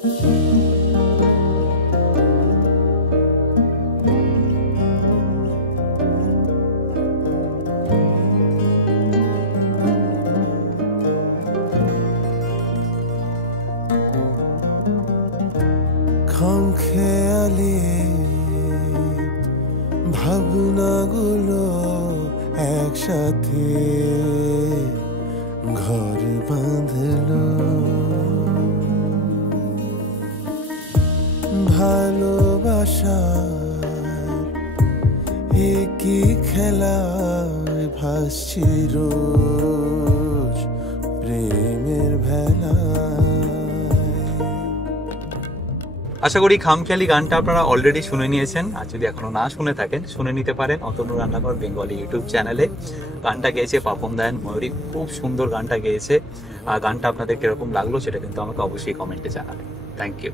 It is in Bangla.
খামখেয়ালি ভাবনাগুলো একসাথে ঘর বাঁধলো, ভালোবাসার একই খেলায় ভাসছি রোজ প্রেমের ভেলায়। আশা করি খামখেয়ালি গানটা আপনারা অলরেডি শুনে নিয়েছেন, আর যদি এখনো না শুনে থাকেন শুনে নিতে পারেন অতনু রান্নাঘর বেঙ্গলি ইউটিউব চ্যানেলে। গানটা গেয়েছে পাপন দায়ন ময়ূরী, খুব সুন্দর গানটা গেয়েছে। আর গানটা আপনাদের কিরকম লাগলো সেটা কিন্তু আমাকে অবশ্যই কমেন্টে জানাবেন। Thank you.